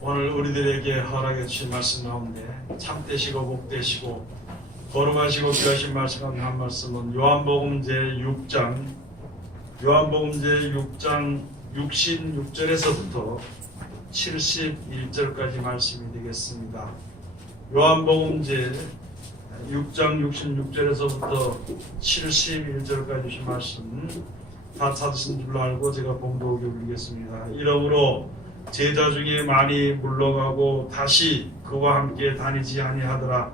오늘 우리들에게 허락해 주신 말씀 가운데 참되시고 복되시고 거룩하시고 귀하신 말씀 가운데 한 말씀은 요한복음 제6장 66절에서부터 71절까지 말씀이 되겠습니다. 요한복음 제6장 66절에서부터 71절까지 주신 말씀 다 찾으신 줄로 알고 제가 봉독해 올리겠습니다. 이러므로 제자 중에 많이 물러가고 다시 그와 함께 다니지 아니하더라.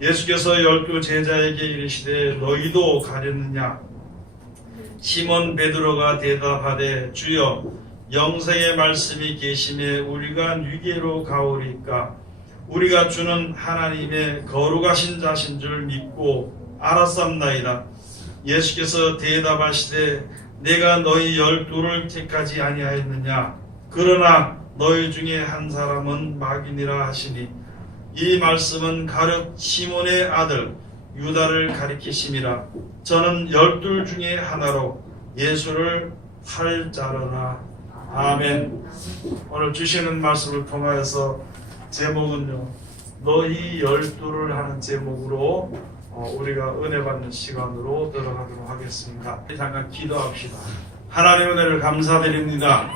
예수께서 12 제자에게 이르시되 너희도 가렸느냐? 시몬 베드로가 대답하되 주여 영생의 말씀이 계심에 우리가 누게로 가오리까? 우리가 주는 하나님의 거룩하신 자신 줄 믿고 알았삼나이다. 예수께서 대답하시되 내가 너희 12를 택하지 아니하였느냐? 그러나 너희 중에 한 사람은 마귀니라 하시니 이 말씀은 가룟 시몬의 아들 유다를 가리키심이라. 저는 12 중에 하나로 예수를 팔자르나. 아멘. 오늘 주시는 말씀을 통하여서 제목은요, 너희 12를 하는 제목으로 우리가 은혜 받는 시간으로 들어가도록 하겠습니다. 잠깐 기도합시다. 하나님 은혜를 감사드립니다.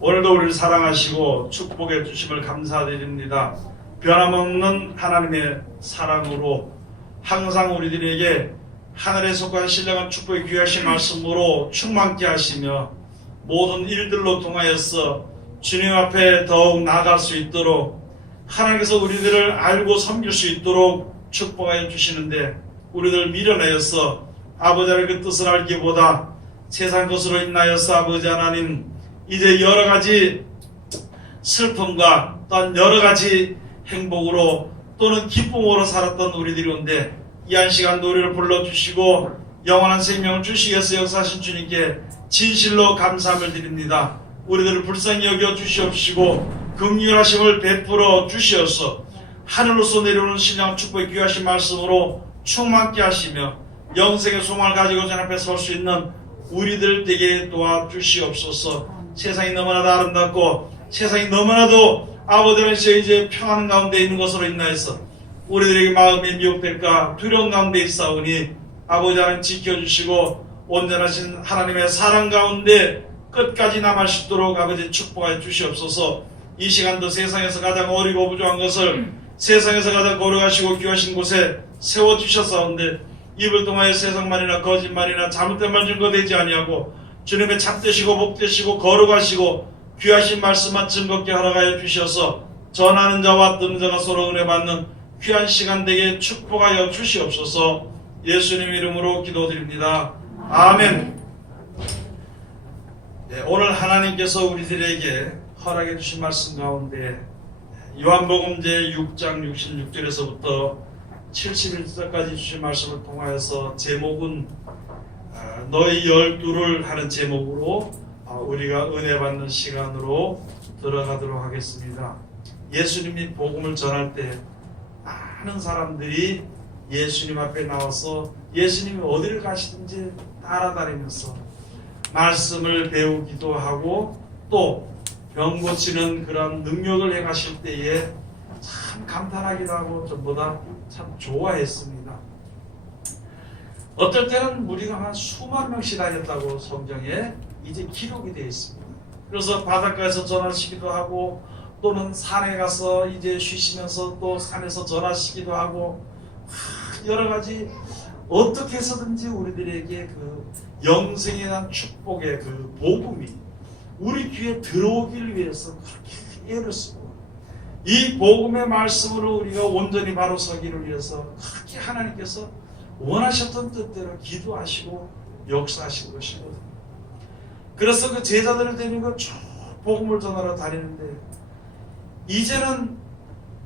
오늘도 우리를 사랑하시고 축복해 주심을 감사드립니다. 변함없는 하나님의 사랑으로 항상 우리들에게 하늘에 속한 신령한 축복의 귀하신 말씀으로 충만케 하시며 모든 일들로 통하여서 주님 앞에 더욱 나아갈 수 있도록 하나님께서 우리들을 알고 섬길 수 있도록 축복하여 주시는데 우리들 미련하여서 아버지 하나님의 그 뜻을 알기보다 세상 것으로 인하여서 아버지 하나님 이제 여러가지 슬픔과 또한 여러가지 행복으로 또는 기쁨으로 살았던 우리들인데 이 한 시간도 우리를 불러주시고 영원한 생명을 주시기 위해서 역사하신 주님께 진실로 감사함을 드립니다. 우리들을 불쌍히 여겨 주시옵시고 긍휼하심을 베풀어 주시어서 하늘로서 내려오는 신령 축복의 귀하신 말씀으로 충만케 하시며 영생의 소망을 가지고 전 앞에 설 수 있는 우리들 되게 도와주시옵소서. 세상이 너무나도 아름답고 세상이 너무나도 아버지는 이제 평안 가운데 있는 것으로 인하여서 우리들에게 마음이 미혹될까 두려운 가운데 있사오니 아버지 하나님 지켜주시고 온전하신 하나님의 사랑 가운데 끝까지 남을 수 있도록 아버지 축복하여 주시옵소서. 이 시간도 세상에서 가장 어리고 부족한 것을 세상에서 가장 거룩하시고 귀하신 곳에 세워주셨사온데 입을 통하여 세상말이나 거짓말이나 잘못된 말 증거되지 아니하고 주님의 참되시고 복되시고 거룩하시고 귀하신 말씀만 증거케 허락하여 주셔서 전하는 자와 듣는 자가 서로 은혜 받는 귀한 시간 되게 축복하여 주시옵소서. 예수님 이름으로 기도드립니다. 아멘. 네, 오늘 하나님께서 우리들에게 허락해 주신 말씀 가운데 요한복음 제6장 66절에서부터 71절까지 주신 말씀을 통하여서 제목은 너희 12를 하는 제목으로 우리가 은혜 받는 시간으로 들어가도록 하겠습니다. 예수님이 복음을 전할 때 많은 사람들이 예수님 앞에 나와서 예수님이 어디를 가시든지 따라다니면서 말씀을 배우기도 하고 또 병 고치는 그런 능력을 행하실 때에 참 감탄하기도 하고 전보다 참 좋아했습니다. 어떨 때는 무리가 한 수만 명씩 다녔다고 성경에 이제 기록이 되어 있습니다. 그래서 바닷가에서 전하시기도 하고 또는 산에 가서 이제 쉬시면서 또 산에서 전하시기도 하고 여러 가지 어떻게 해서든지 우리들에게 그 영생에 대한 축복의 그 복음이 우리 귀에 들어오기를 위해서 그렇게 애를 쓰고 이 복음의 말씀으로 우리가 온전히 바로 서기를 위해서 그렇게 하나님께서 원하셨던 뜻대로 기도하시고 역사하신 것이거든요. 그래서 그 제자들을 데리고 쭉 복음을 전하러 다니는데 이제는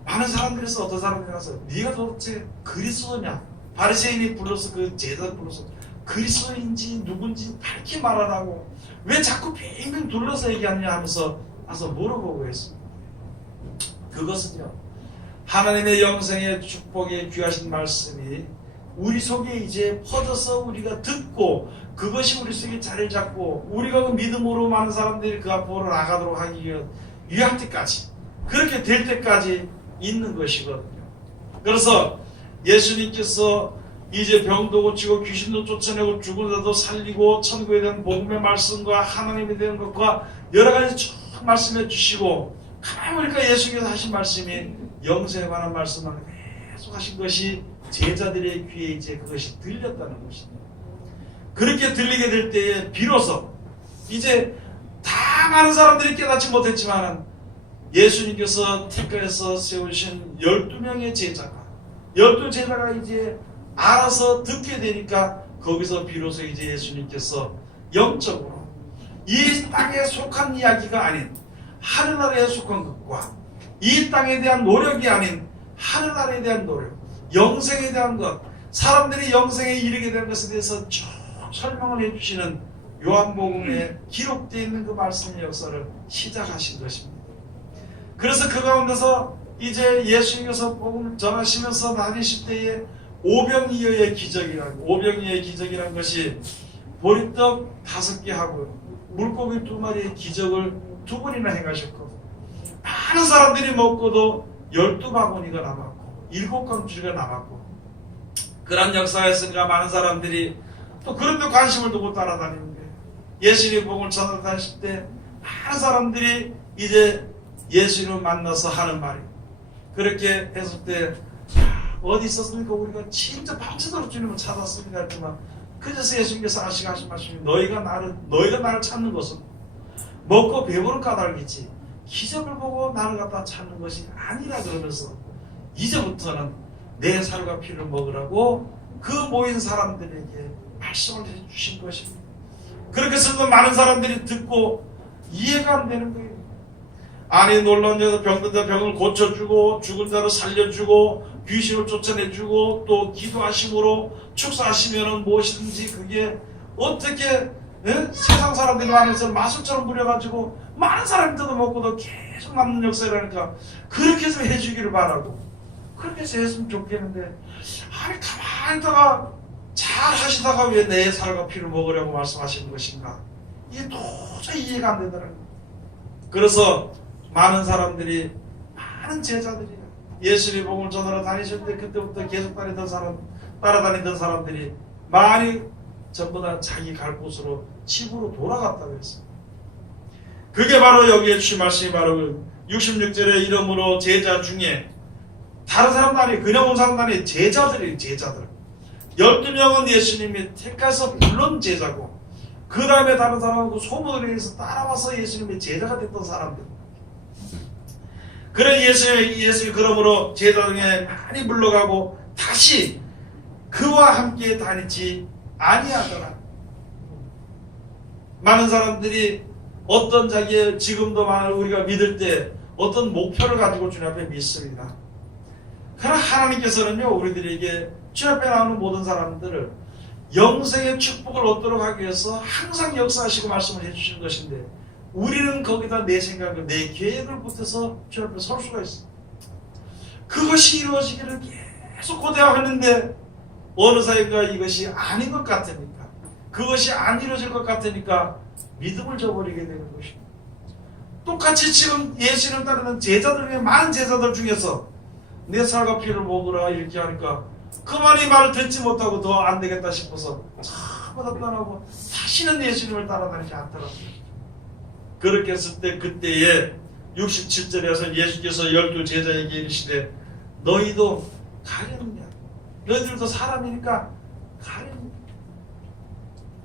많은 사람들에서 어떤 사람들이 가서 네가 도대체 그리스도냐? 바리새인이 불러서 그 제자들 불러서 그리스도인지 누군지 밝히 말하라고 왜 자꾸 빙빙 둘러서 얘기하냐 하면서 와서 물어보고 했습니다. 그것은요 하나님의 영생의 축복의 귀하신 말씀이 우리 속에 이제 퍼져서 우리가 듣고 그것이 우리 속에 자리를 잡고 우리가 그 믿음으로 많은 사람들이 그 앞으로 나가도록 하기 위한 유할 때까지, 그렇게 될 때까지 있는 것이거든요. 그래서 예수님께서 이제 병도 고치고 귀신도 쫓아내고 죽은 자도 살리고 천국에 대한 복음의 말씀과 하나님에 대한 것과 여러 가지 쭉 말씀해 주시고, 가만히 보니까 예수님께서 하신 말씀이 영생에 관한 말씀을 계속 하신 것이 제자들의 귀에 이제 그것이 들렸다는 것입니다. 그렇게 들리게 될 때에 비로소 이제 다 많은 사람들이 깨닫지 못했지만 예수님께서 택하여서 세우신 12명의 제자가 12제자가 이제 알아서 듣게 되니까 거기서 비로소 이제 예수님께서 영적으로 이 땅에 속한 이야기가 아닌 하늘나라에 속한 것과 이 땅에 대한 노력이 아닌 하늘나라에 대한 노력, 영생에 대한 것, 사람들이 영생에 이르게 되는 것에 대해서 쭉 설명을 해주시는 요한복음에 기록되어 있는 그 말씀의 역사를 시작하신 것입니다. 그래서 그 가운데서 이제 예수님께서 복음을 전하시면서 다니실 때에 오병이어의 기적이라는 것이 보리떡 5개 하고 물고기 2마리의 기적을 2번이나 행하셨고, 많은 사람들이 먹고도 12바구니가 남았고 7광주리가 남았고, 그런 역사가 있으니까 많은 사람들이 또 그런데 관심을 두고 따라다니는데, 예수님 복음을 전하다니실 때 많은 사람들이 이제 예수님을 만나서 하는 말이, 그렇게 했을 때 어디 있었습니까? 우리가 진짜 밤새도록 주님을 찾았습니다 했지만, 그래서 예수님께서 하신 말씀이 너희가 나를 찾는 것은 먹고 배부른 까닭이지 기적을 보고 나를 갖다 찾는 것이 아니라, 그러면서 이제부터는 내 살과 피를 먹으라고 그 모인 사람들에게 말씀을 해주신 것입니다. 그렇게 해서 많은 사람들이 듣고 이해가 안 되는 거예요. 아니, 놀라운 여자 병든 자 병을 고쳐주고 죽은 자를 살려주고 귀신을 쫓아내주고 또 기도하심으로 축사하시면은 무엇이든지 그게 어떻게 세상 사람들이 많아서 마술처럼 부려가지고 많은 사람이 뜯어먹고도 계속 남는 역사라니까, 그렇게 해서 해주기를 바라고 그렇게 해서 했으면 좋겠는데, 아니 가만히 있다가 잘 하시다가 왜 내 살과 피를 먹으려고 말씀하시는 것인가, 이게 도저히 이해가 안 되더라고요. 그래서 많은 사람들이, 많은 제자들이 예수님 복음을 전하러 다니실 때 그때부터 계속 따라다니던 사람들이 많이 전부 다 자기 갈 곳으로 집으로 돌아갔다고 했어요. 그게 바로 여기에 주신 말씀이 바로 66절의 이름으로 제자 중에 다른 사람도 아니에요. 그냥 온 사람도 아니에요. 제자들이에요. 제자들. 12명은 예수님이 택해서 불른 제자고, 그 다음에 다른 사람하고 소문을 해서 따라와서 예수님의 제자가 됐던 사람들. 그래 예수님 그러므로 제자 중에 많이 물러가고 다시 그와 함께 다니지 아니하더라. 많은 사람들이 어떤 자기의, 지금도 우리가 믿을 때 어떤 목표를 가지고 주님 앞에 믿습니다. 그러나 하나님께서는요, 우리들에게 주님 앞에 나오는 모든 사람들을 영생의 축복을 얻도록 하기 위해서 항상 역사하시고 말씀을 해주시는 것인데, 우리는 거기다 내 생각을, 내 계획을 붙여서 주님 앞에 설 수가 있어. 그것이 이루어지기를 계속 고대하는데 어느 사이가 이것이 아닌 것 같으니까, 그것이 안 이루어질 것 같으니까 믿음을 저버리게 되는 것입니다. 똑같이 지금 예수님을 따르는 제자들 중에, 많은 제자들 중에서 내 살과 피를 먹으라 이렇게 하니까 그만 이 말을 듣지 못하고 더 안 되겠다 싶어서 전부 다 떠나고 다시는 예수님을 따라다니지 않더라고요. 그렇게 했을 때 그때에 67절에서 예수께서 12제자에게 이르시되 너희도 가려느냐? 너희들도 사람이니까 가려느냐?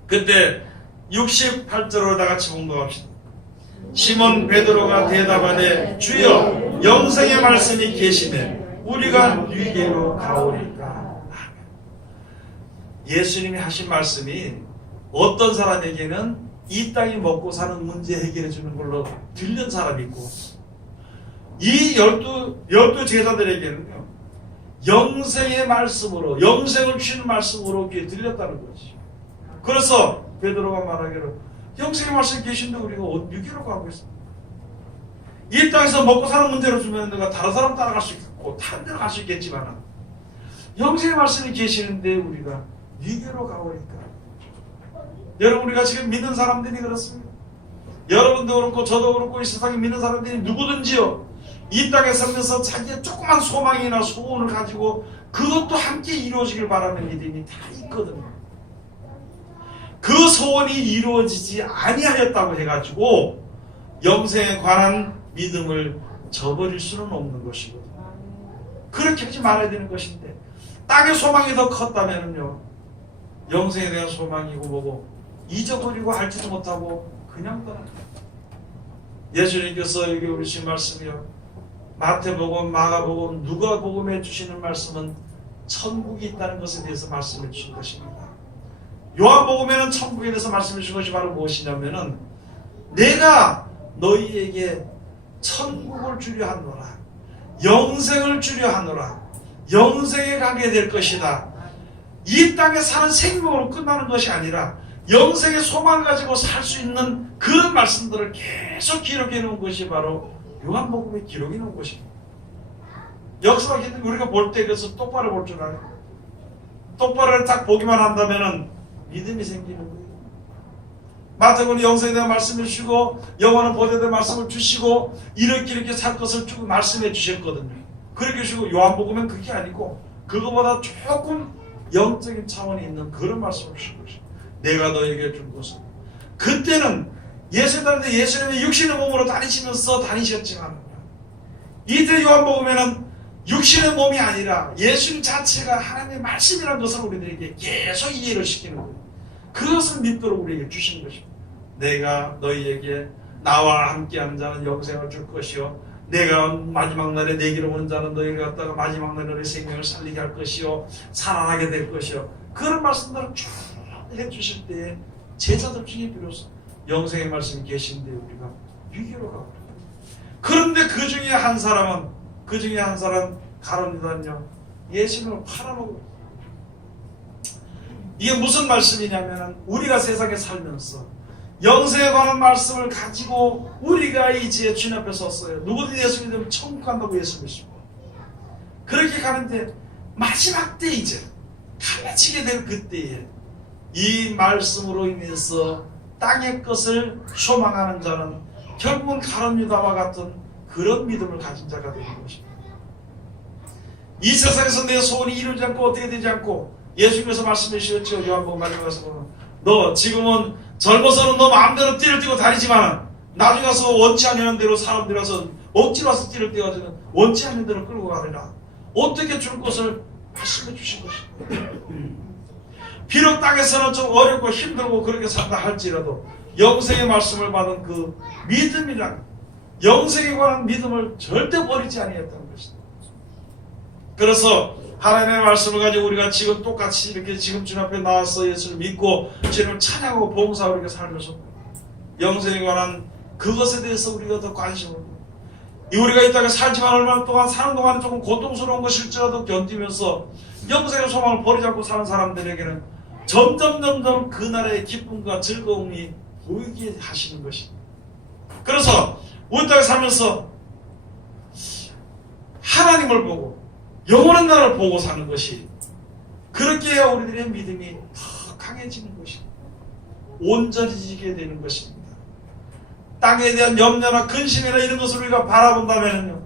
그때 68절로 다 같이 공부합시다. 시몬 베드로가 대답하되 주여 영생의 말씀이 계시네 우리가 누이게로 가오리까. 예수님이 하신 말씀이 어떤 사람에게는 이 땅이 먹고 사는 문제 해결해 주는 걸로 들린 사람이 있고, 이 열두 제자들에게는요, 영생의 말씀으로, 영생을 주시는 말씀으로 귀에 들렸다는 거지. 그래서 베드로가 말하기를 영생의 말씀이 계신데 우리가 어디로 가고 있습니까? 이 땅에서 먹고 사는 문제로 주면 내가 다른 사람 따라갈 수 있고 다른 데로 갈 수 있겠지만, 영생의 말씀이 계시는데 우리가 니게로 가오니까. 여러분, 우리가 지금 믿는 사람들이 그렇습니다. 여러분도 그렇고 저도 그렇고 이 세상에 믿는 사람들이 누구든지요, 이 땅에 살면서 자기의 조그만 소망이나 소원을 가지고 그것도 함께 이루어지길 바라는 믿음이 다 있거든요. 그 소원이 이루어지지 아니하였다고 해가지고 영생에 관한 믿음을 저버릴 수는 없는 것이거든요. 그렇게 하지 말아야 되는 것인데, 땅의 소망이 더 컸다면요, 영생에 대한 소망이고 뭐고 잊어버리고 알지도 못하고 그냥 떠나. 예수님께서 여기 우리 주신 말씀이요, 마태복음, 마가복음, 누가복음에 주시는 말씀은 천국이 있다는 것에 대해서 말씀해 주신 것입니다. 요한복음에는 천국에 대해서 말씀해 주신 것이 바로 무엇이냐면은, 내가 너희에게 천국을 주려 하노라, 영생을 주려 하노라, 영생에 가게 될 것이다. 이 땅에 사는 생명으로 끝나는 것이 아니라 영생의 소망을 가지고 살 수 있는 그런 말씀들을 계속 기록해 놓은 것이 바로 요한복음에 기록해 놓은 것입니다. 역사가 우리가 볼 때 그래서 똑바로 볼 줄 알아요. 똑바로 딱 보기만 한다면은 믿음이 생기는 거예요. 마태복음 영생에 대한 말씀을 주시고 영원한 보좌에 대한 말씀을 주시고 이렇게 살 것을 쭉 말씀해 주셨거든요. 그렇게 주시고 요한복음은 그게 아니고 그거보다 조금 영적인 차원이 있는 그런 말씀을 주신 것이에요. 내가 너에게 준 것은. 그때는 예수님한테 예수님이 육신의 몸으로 다니셨지만, 이때 요한복음에는 육신의 몸이 아니라 예수님 자체가 하나님의 말씀이라는 것을 우리들에게 계속 이해를 시키는 거예요. 그것을 믿도록 우리에게 주신 것입니다. 내가 너희에게 나와 함께하는 자는 영생을 줄 것이요, 내가 마지막 날에 내게로 오는 자는 너희를 갖다가 마지막 날에 너희 생명을 살리게 할 것이요, 살아나게 될 것이요, 그런 말씀들을 쭉 해주실 때에 제자들 중에 비로소 영생의 말씀이 계신데 우리가 위기로 가고, 그런데 그 중에 한 사람 가론유다는요, 예수님을 팔아먹고. 이게 무슨 말씀이냐면, 우리가 세상에 살면서 영생에 관한 말씀을 가지고 우리가 이제 주님 앞에 섰어요. 누구든 예수 믿으면 천국 간다고 예수 믿으시고, 그렇게 가는데 마지막 때 이제 갈라지게 될 그때에 이 말씀으로 인해서 땅의 것을 소망하는 자는 결국은 가룟유다와 같은 그런 믿음을 가진 자가 되는 것입니다. 이 세상에서 내 소원이 이루지 않고 어떻게 되지 않고, 예수님께서 말씀해 주셨죠. 요한복음 마지막에서 보면, 너 지금은 젊어서는 너 마음대로 띠를 띠고 다니지만 나중에 가서 원치 않는 대로 사람들이 와서 억지로 와서 띠를 띠가지고 원치 않는 대로 끌고 가리라. 어떻게 줄 것을 말씀해 주신 것입니다. 비록 땅에서는 좀 어렵고 힘들고 그렇게 산다 할지라도 영생의 말씀을 받은 그 믿음이란, 영생에 관한 믿음을 절대 버리지 아니했다는 것입니다. 그래서 하나님의 말씀을 가지고 우리가 지금 똑같이 이렇게 지금 주님 앞에 나와서 예수를 믿고 주님을 찬양하고 봉사하고 이렇게 살면서 영생에 관한 그것에 대해서 우리가 더 관심을 갖고, 우리가 이 땅에 살지만 얼마나 동안 사는 동안에 조금 고통스러운 것일지라도 견디면서 영생의 소망을 버리지 않고 사는 사람들에게는 점점 그날의 기쁨과 즐거움이 보이게 하시는 것입니다. 그래서 우리 땅에 살면서 하나님을 보고 영원한 나라를 보고 사는 것이, 그렇게 해야 우리들의 믿음이 더 강해지는 것입니다. 온전해지게 되는 것입니다. 땅에 대한 염려나 근심이나 이런 것을 우리가 바라본다면요,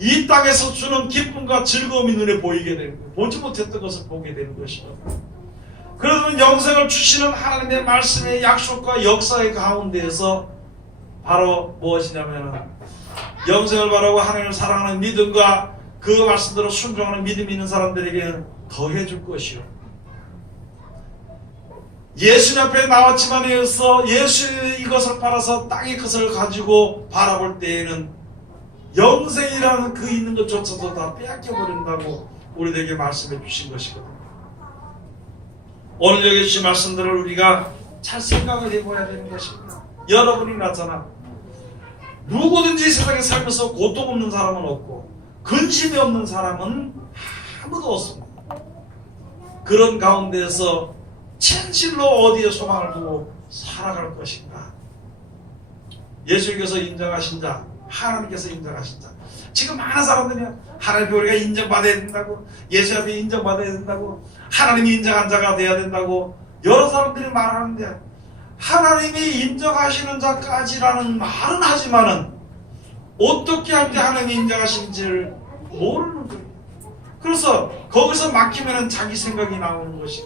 이 땅에서 주는 기쁨과 즐거움이 눈에 보이게 되는 거예요. 보지 못했던 것을 보게 되는 것이죠. 그러면 영생을 주시는 하나님의 말씀의 약속과 역사의 가운데에서 바로 무엇이냐면, 영생을 바라고 하나님을 사랑하는 믿음과 그 말씀대로 순종하는 믿음이 있는 사람들에게는 더해줄 것이요, 예수님 앞에 나왔지만 해서 예수의 이것을 팔아서 땅의 것을 가지고 바라볼 때에는 영생이라는 그 있는 것조차도 다 빼앗겨버린다고 우리들에게 말씀해 주신 것이거든요. 오늘 여기 주신 말씀들을 우리가 잘 생각을 해봐야 되는 것입니다. 여러분이 나타나 누구든지 세상에 살면서 고통 없는 사람은 없고 근심이 없는 사람은 아무도 없습니다. 그런 가운데에서 진실로 어디에 소망을 두고 살아갈 것인가? 예수님께서 인정하신 자, 하나님께서 인정하신 자. 지금 많은 사람들이 하나님께 우리가 인정받아야 된다고, 예수 앞에 인정받아야 된다고, 하나님이 인정한 자가 돼야 된다고 여러 사람들이 말하는데, 하나님이 인정하시는 자까지라는 말은 하지만은 어떻게 할 때 하나님이 인정하시는지를 모르는 거예요. 그래서 거기서 막히면 자기 생각이 나오는 것이,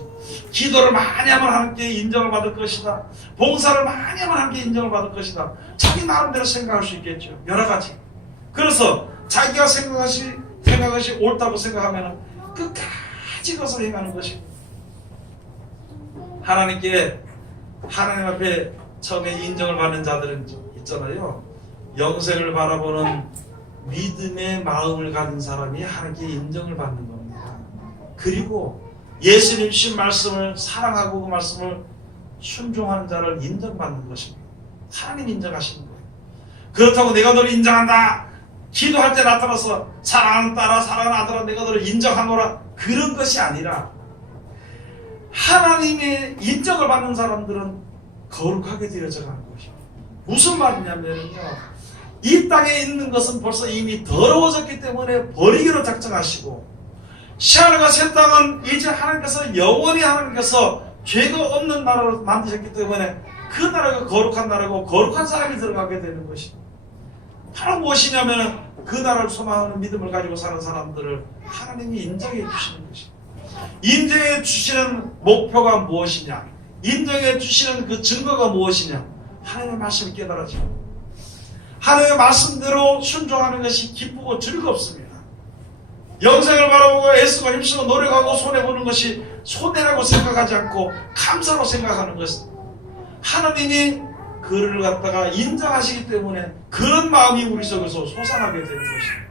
기도를 많이 하면 하나님께 인정을 받을 것이다, 봉사를 많이 하면 하나님께 인정을 받을 것이다, 자기 나름대로 생각할 수 있겠죠. 여러 가지. 그래서 자기가 생각한 것이 옳다고 생각하면 끝까지 그것을 행하는 것이, 하나님 앞에 처음에 인정을 받는 자들은 있잖아요. 영생을 바라보는 믿음의 마음을 가진 사람이 하나님께 인정을 받는 겁니다. 그리고 예수님 주신 말씀을 사랑하고 그 말씀을 순종하는 자를 인정받는 것입니다. 하나님 인정하시는 거예요. 그렇다고 내가 너를 인정한다, 기도할 때 나타나서 사랑하는 딸아, 사랑하는 아들아, 내가 너를 인정하노라, 그런 것이 아니라 하나님의 인정을 받는 사람들은 거룩하게 되어져 가는 것입니다. 무슨 말이냐면요, 이 땅에 있는 것은 벌써 이미 더러워졌기 때문에 버리기로 작정하시고, 새하늘과 새 땅은 이제 하나님께서 영원히 하나님께서 죄가 없는 나라로 만드셨기 때문에 그 나라가 거룩한 나라고 거룩한 사람이 들어가게 되는 것입니다. 바로 무엇이냐면 그 나라를 소망하는 믿음을 가지고 사는 사람들을 하나님이 인정해 주시는 것입니다. 인정해 주시는 목표가 무엇이냐, 인정해 주시는 그 증거가 무엇이냐, 하나님의 말씀을 깨달아지고 하나님의 말씀대로 순종하는 것이 기쁘고 즐겁습니다. 영생을 바라보고 애쓰고 힘쓰고 노력하고 손해보는 것이 손해라고 생각하지 않고 감사로 생각하는 것은, 하나님이 그를 갖다가 인정하시기 때문에 그런 마음이 우리 속에서 솟아나게 되는 것입니다.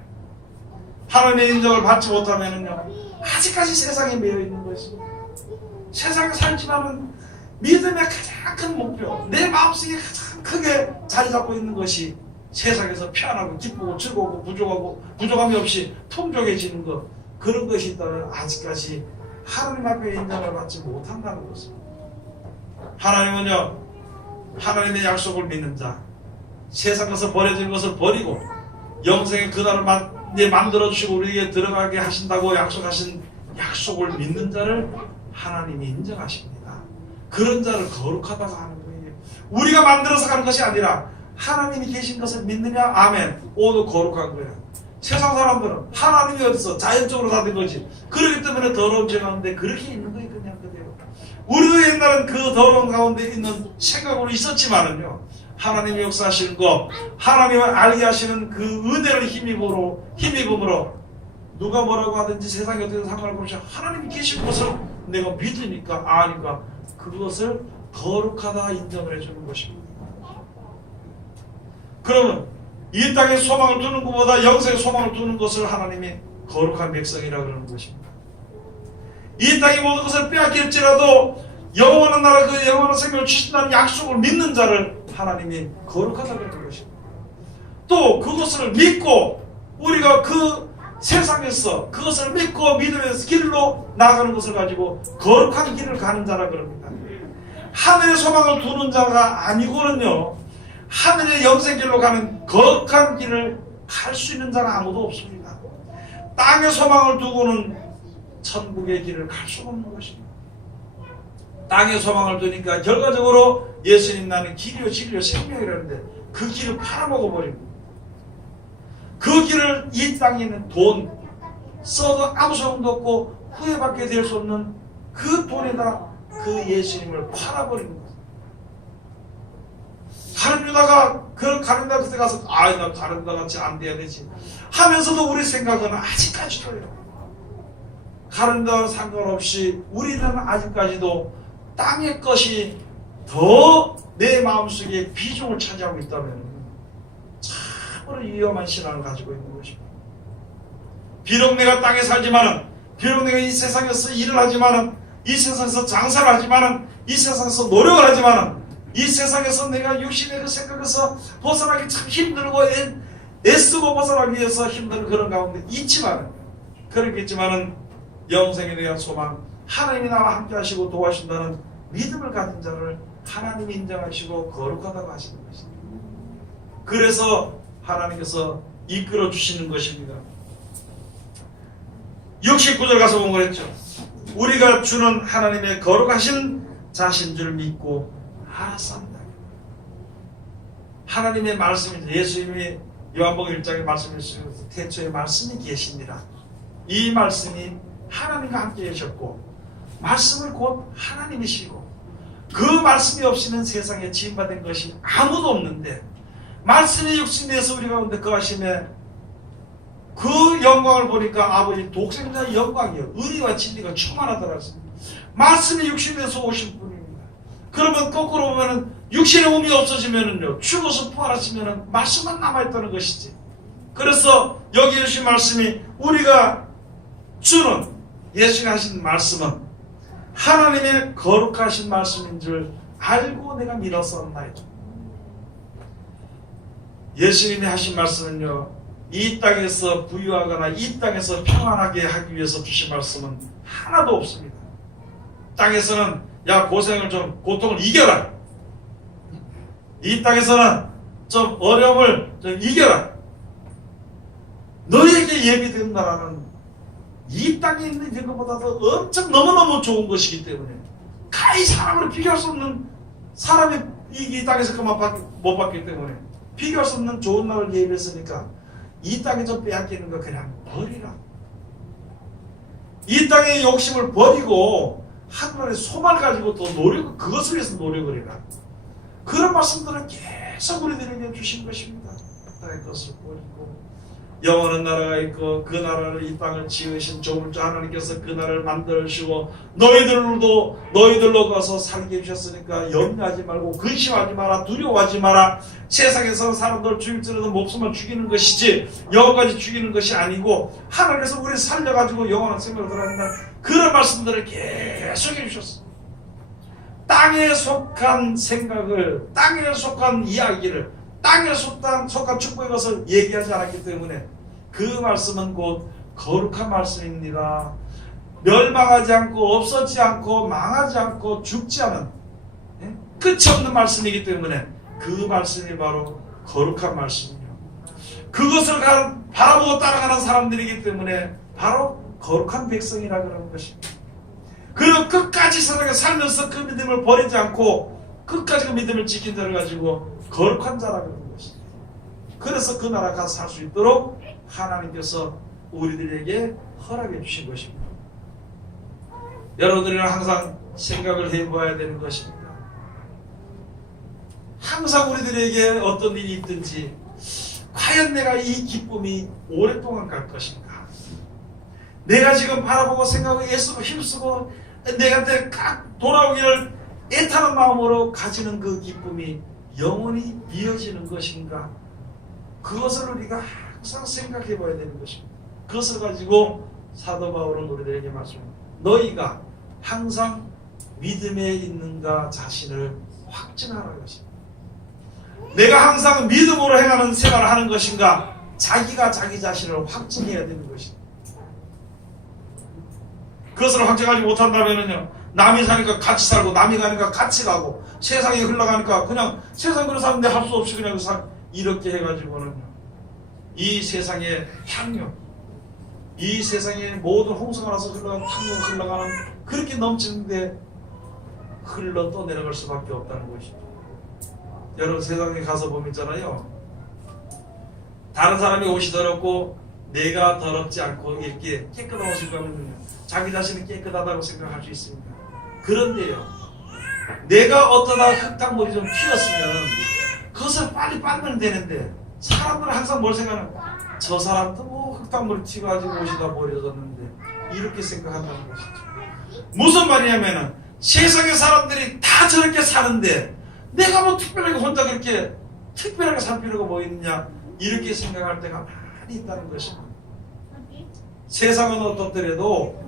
하나님의 인정을 받지 못하면요, 아직까지 세상에 매여 있는 것입니다. 세상에 살지만은 믿음의 가장 큰 목표, 내 마음속에 가장 크게 자리 잡고 있는 것이 세상에서 편하고 기쁘고 즐거우고 부족함이 없이 풍족해지는 것, 그런 것이 있다면 아직까지 하나님 앞에 인정을 받지 못한다는 것입니다. 하나님은요, 하나님의 약속을 믿는 자, 세상에서 버려진 것을 버리고 영생의 그날을 만들어주시고 우리에게 들어가게 하신다고 약속하신 약속을 믿는 자를 하나님이 인정하십니다. 그런 자를 거룩하다고 하는 거예요. 우리가 만들어서 가는 것이 아니라 하나님이 계신 것을 믿느냐? 아멘. 오늘 거룩한 거야. 세상 사람들은 하나님이 어디서 자연적으로 다 된 거지. 그렇기 때문에 더러운 죄 가운데 그렇게 있는 거예요. 그냥 그대로. 우리도 옛날엔 그 더러운 가운데 있는 생각으로 있었지만은요, 하나님이 역사하시는 거, 하나님을 알게 하시는 그 은혜를 힘입음으로 누가 뭐라고 하든지 세상에 어떻게 상관없이 하나님이 계신 것을 내가 믿으니까, 아니까 그것을 거룩하다 인정을 해주는 것입니다. 그러면 이 땅에 소망을 두는 것보다 영생에 소망을 두는 것을 하나님이 거룩한 백성이라고 그러는 것입니다. 이 땅의 모든 것을 빼앗길지라도 영원한 나라, 그 영원한 생명을 주신다는 약속을 믿는 자를 하나님이 거룩하다고 그러는 것입니다. 또 그것을 믿고 우리가 그 세상에서 그것을 믿고 믿으면서 길로 나아가는 것을 가지고 거룩한 길을 가는 자라 그럽니다. 하늘의 소망을 두는 자가 아니고는요, 하늘의 영생길로 가는 거룩한 길을 갈 수 있는 자가 아무도 없습니다. 땅의 소망을 두고는 천국의 길을 갈 수가 없는 것입니다. 땅의 소망을 두니까 결과적으로 예수님 나는 길이요 진리요 생명이라는데 그 길을 팔아먹어버립니다. 그 길을 이 땅에 있는 돈 써도 아무 소용도 없고 후회받게 될 수 없는 그 돈에다 그 예수님을 팔아버리는 거예요. 가룟 유다가 그 가룟 유다 그때 가서 나 가룟 유다 같이 안 돼야 되지 하면서도 우리 생각은 아직까지도요. 가룟 유다와 상관없이 우리는 아직까지도 땅의 것이 더 내 마음속에 비중을 차지하고 있다면 참으로 위험한 신앙을 가지고 있는 것입니다. 비록 내가 땅에 살지만은, 비록 내가 이 세상에서 일을 하지만은, 이 세상에서 장사를 하지만은, 이 세상에서 노력을 하지만은, 이 세상에서 내가 육신의 그 생각에서 벗어나기 참 힘들고 애쓰고 벗어나기 위해서 힘든 그런 가운데 있지만, 그렇겠지만은 영생에 대한 소망, 하나님이 나와 함께 하시고 도와주신다는 믿음을 가진 자를 하나님이 인정하시고 거룩하다고 하시는 것입니다. 그래서 하나님께서 이끌어 주시는 것입니다. 69절 가서 본 거랬죠. 우리가 주는 하나님의 거룩하신 자신 줄 믿고 알았어 합니다. 하나님의 말씀이 예수님이 요한복음 1장에 말씀해 주시면서 태초에 말씀이 계십니다. 이 말씀이 하나님과 함께 계셨고 말씀을 곧 하나님이시고 그 말씀이 없이는 세상에 지음받은 것이 아무도 없는데 말씀이 육신되어서 우리 가운데 거하심에 그 영광을 보니까 아버지 독생자의 영광이요 의와 진리가 충만하더라. 말씀이 육신되어서 오신 분입니다. 그러면 거꾸로 보면은 육신의 몸이 없어지면은요 죽어서 부활하시면은 말씀만 남아있다는 것이지. 그래서 여기 주신 말씀이 우리가 주는 예수님이 하신 말씀은 하나님의 거룩하신 말씀인 줄 알고 내가 믿었었나이다. 예수님이 하신 말씀은요 이 땅에서 부유하거나 이 땅에서 평안하게 하기 위해서 주신 말씀은 하나도 없습니다. 땅에서는 야 고생을 좀 고통을 이겨라. 이 땅에서는 좀 어려움을 좀 이겨라. 너에게 예비된 나라는 이 땅에 있는 이런 것보다도 엄청 너무너무 좋은 것이기 때문에 가히 사람으로 비교할 수 없는 사람이 이 땅에서 그만 못 받기 때문에 비교할 수 없는 좋은 나라를 예비했으니까 이 땅에 좀 빼앗기는 거 그냥 버리라. 이 땅의 욕심을 버리고 하늘의 소망을 가지고 또 노력, 그것을 위해서 노력을 해라. 그런 말씀들을 계속 우리들에게 주신 것입니다. 땅의 것을 버리고 영원한 나라가 있고 그 나라를 이 땅을 지으신 조물주 하나님께서 그 나라를 만들으시고 너희들로 가서 살게 해주셨으니까 염려하지 말고 근심하지 마라. 두려워하지 마라. 세상에서 사람들 죽일지라도 목숨을 죽이는 것이지 영혼까지 죽이는 것이 아니고 하나님께서 우리를 살려가지고 영원한 생명을 들어간다는 그런 말씀들을 계속 해주셨습니다. 땅에 속한 생각을, 땅에 속한 이야기를, 땅에 속한 축복의 것을 얘기하지 않았기 때문에 그 말씀은 곧 거룩한 말씀입니다. 멸망하지 않고 없어지지 않고 망하지 않고 죽지 않은 끝이 없는 말씀이기 때문에 그 말씀이 바로 거룩한 말씀이요. 그것을 바라보고 따라가는 사람들이기 때문에 바로 거룩한 백성이라 그러는 것입니다. 그리고 끝까지 세상에 살면서 그 믿음을 버리지 않고 끝까지 그 믿음을 지킨 자를 가지고 거룩한 자라 그러는 것입니다. 그래서 그 나라 가서 살 수 있도록 하나님께서 우리들에게 허락해 주신 것입니다. 여러분들이랑 항상 생각을 해봐야 되는 것입니다. 항상 우리들에게 어떤 일이 있든지 과연 내가 이 기쁨이 오랫동안 갈 것인가? 내가 지금 바라보고 생각하고 애쓰고 힘쓰고 내한테 각 돌아오기를 애타는 마음으로 가지는 그 기쁨이 영원히 이어지는 것인가? 그것을 우리가 항상 생각해 봐야 되는 것입니다. 그것을 가지고 사도 바울은 우리들에게 말씀합니다. 너희가 항상 믿음에 있는가 자신을 확증하라는 것입니다. 내가 항상 믿음으로 행하는 생활을 하는 것인가? 자기가 자기 자신을 확증해야 되는 것입니다. 그것을 확증하지 못한다면요, 남이 사니까 같이 살고 남이 가니까 같이 가고 세상이 흘러가니까 그냥 세상 그런 사는데 할 수 없이 그냥 이렇게 해가지고는 이 세상의 향유, 이 세상의 모든 홍수가 나서 흘러가는 탕물 흘러가는 그렇게 넘치는데 흘러 또 내려갈 수밖에 없다는 것이죠. 여러분 세상에 가서 보면 있잖아요. 다른 사람이 옷이 더럽고 내가 더럽지 않고 이렇게 깨끗한 옷을 입으면 자기 자신이 깨끗하다고 생각할 수 있습니다. 그런데요, 내가 어떠다 흙탕물이 좀 튀었으면 그것을 빨리 빨면 되는데 사람들은 항상 뭘 생각하냐? 저 사람도 뭐 흙탕물이 튀어가지고 옷이 다 버려졌는데 이렇게 생각한다는 것이죠. 무슨 말이냐면은 세상의 사람들이 다 저렇게 사는데 내가 뭐 특별하게 혼자 그렇게 특별하게 살 필요가 뭐 있느냐 이렇게 생각할 때가 많이 있다는 것입니다. 세상은 어떻더라도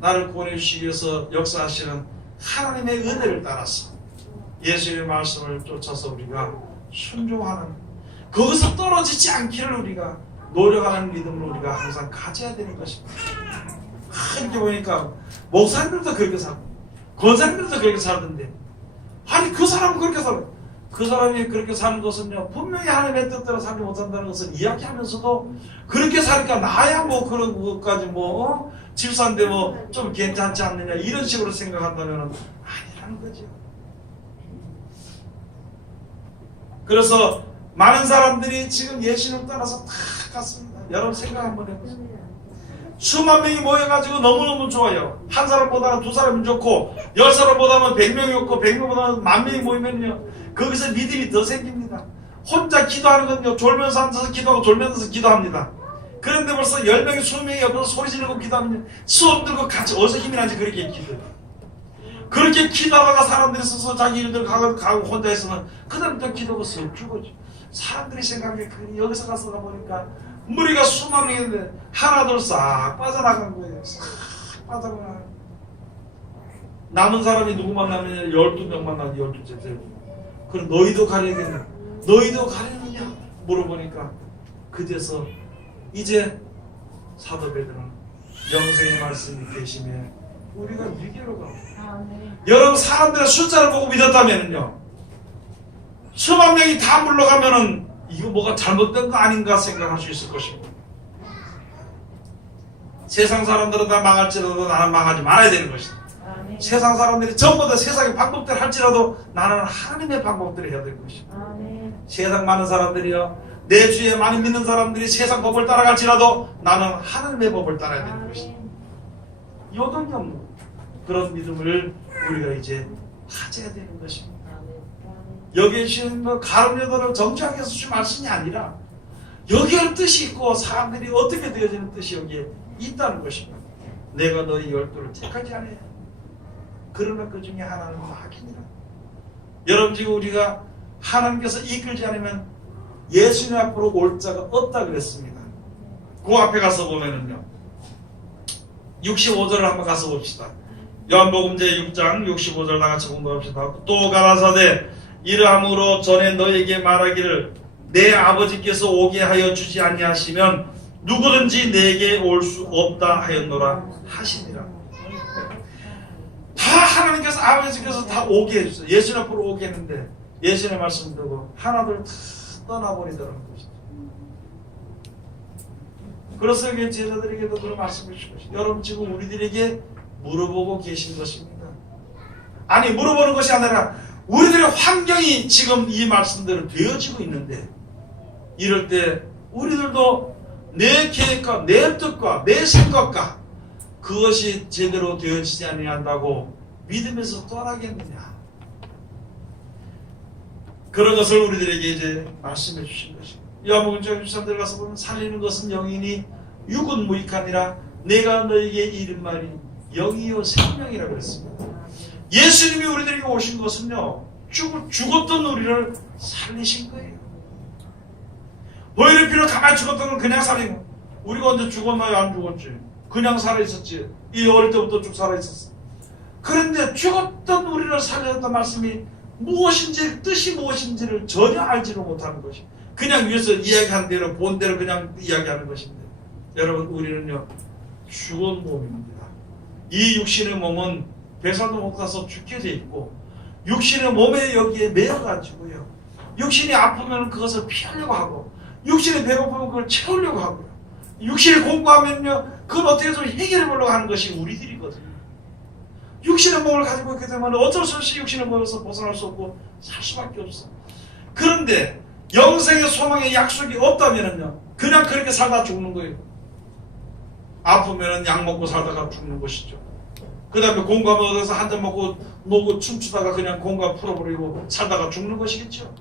나를 구원해 주시기 위해서 역사하시는 하나님의 은혜를 따라서 예수님의 말씀을 쫓아서 우리가 순종하는, 거기서 떨어지지 않기를 우리가 노력하는 믿음을 우리가 항상 가져야 되는 것입니다. 이렇게 보니까 목사님들도 그렇게 살고 권사님들도 그렇게 살던데, 아니 그 사람은 그렇게 살고, 그 사람이 그렇게 사는 것은요 분명히 하나님의 뜻대로 살지 못한다는 것을 이야기하면서도 그렇게 사니까 나야 뭐 그런 것까지 뭐 집사인데 뭐 좀 괜찮지 않느냐 이런 식으로 생각한다면 아니라는 거죠. 그래서 많은 사람들이 지금 예수님을 떠나서 다 갔습니다. 여러분 생각 한번 해보세요. 수만 명이 모여가지고 너무너무 좋아요. 한 사람보다는 두 사람이 좋고 10사람보다는 100명이 좋고 100명보다는 10,000명이 모이면요 거기서 믿음이 더 생깁니다. 혼자 기도하는 건요 졸면서 앉아서 기도하고 졸면서 기도합니다. 그런데 벌써 10명이 20명이 옆에서 소리 지르고 기도하면 수업 들고 같이 어디서 힘이 나지 그렇게 기도해요. 그렇게 기도하다가 사람들이 서서 자기 일들 가고 혼자 있으면 그 다음 또 기도가 썩 죽어져. 사람들이 생각해 여기서 가서 가보니까 무리가 수만 명인데 하나둘 싹 빠져나간 거예요. 싹 빠져나간. 남은 사람이 누구 만나면 12명 만나면 12째 되고. 그럼 너희도 가려겠냐? 너희도 가려느냐? 물어보니까 그제서 이제 사도 베드로는 영생의 말씀이 계시면 우리가 위기로 가고. 여러분 사람들의 숫자를 보고 믿었다면요 수만 명이 다 물러가면은 이거 뭐가 잘못된 거 아닌가 생각할 수 있을 것입니다. 세상 사람들은 다 망할지라도 나는 망하지 말아야 되는 것이다. 세상 사람들이 전부 다 세상의 방법대로 할지라도 나는 하나님의 방법대로 해야 될 것이다. 세상 많은 사람들이요 내 주에 많이 믿는 사람들이 세상 법을 따라갈지라도 나는 하나님의 법을 따라야 되는 것이다. 요동이 없는 그런 믿음을 우리가 이제 가져야 되는 것입니다. 여기에 주신 가룟유다를 정죄하기 위해서 주신 말씀이 아니라 여기에 뜻이 있고 사람들이 어떻게 되어지는 뜻이 여기에 있다는 것입니다. 내가 너희 12를 택하지 않아요. 그러나 그 중에 하나는 마귀니라. 여러분 지금 우리가 하나님께서 이끌지 않으면 예수님 앞으로 올 자가 없다 그랬습니다. 그 앞에 가서 보면은요 65절을 한번 가서 봅시다. 요한복음 제6장 65절 나같이 공부합시다. 또 가라사대 이러함으로 전에 너에게 말하기를 내 아버지께서 오게 하여 주지 아니하시면 누구든지 내게 올 수 없다 하였노라 하시니라. 다 하나님께서 아버지께서 다 오게 해주셨어요. 예수님 앞으로 오게 했는데 예수님의 말씀 듣고 하나둘 다 떠나버리더라는 것이죠. 그래서 여기 제자들에게도 그런 말씀을 주신 것이죠. 여러분 지금 우리들에게 물어보고 계신 것입니다. 아니 물어보는 것이 아니라 우리들의 환경이 지금 이 말씀대로 되어지고 있는데 이럴 때 우리들도 내 계획과 내 뜻과 내 생각과 그것이 제대로 되어지지 아니한다고 믿으면서 떠나겠느냐. 그런 것을 우리들에게 이제 말씀해 주신 것입니다. 요한복음 13절 가서 보면 살리는 것은 영이니 육은 무익하니라 내가 너에게 이른 말이 영이요 생명이라 그랬습니다. 예수님이 우리들에게 오신 것은요 죽었던 우리를 살리신 거예요. 너희를 비롯 가만히 죽었던 건 그냥 살린 거. 우리가 언제 죽었나요? 안 죽었지. 그냥 살아있었지. 이 어릴 때부터 쭉 살아있었어. 그런데 죽었던 우리를 살렸던 말씀이 무엇인지 뜻이 무엇인지를 전혀 알지를 못하는 것이 그냥 위에서 이야기한 대로 본 대로 그냥 이야기하는 것인데 여러분 우리는요 죽은 몸입니다. 이 육신의 몸은 배설도 못 가서 죽게 돼 있고 육신의 몸에 여기에 매여가지고요 육신이 아프면 그것을 피하려고 하고 육신이 배고프면 그걸 채우려고 하고요 육신이 공부하면요 그걸 어떻게 좀 해결해 보려고 하는 것이 우리들이거든요. 육신의 몸을 가지고 있기 때문에 어쩔 수 없이 육신의 몸에서 벗어날 수 없고 살 수밖에 없어. 그런데 영생의 소망의 약속이 없다면요 그냥 그렇게 살다 죽는 거예요. 아프면 약 먹고 살다가 죽는 것이죠. 그 다음에 공감을 얻어서 한 잔 먹고 노고 춤추다가 그냥 공감 풀어버리고 살다가 죽는 것이겠죠.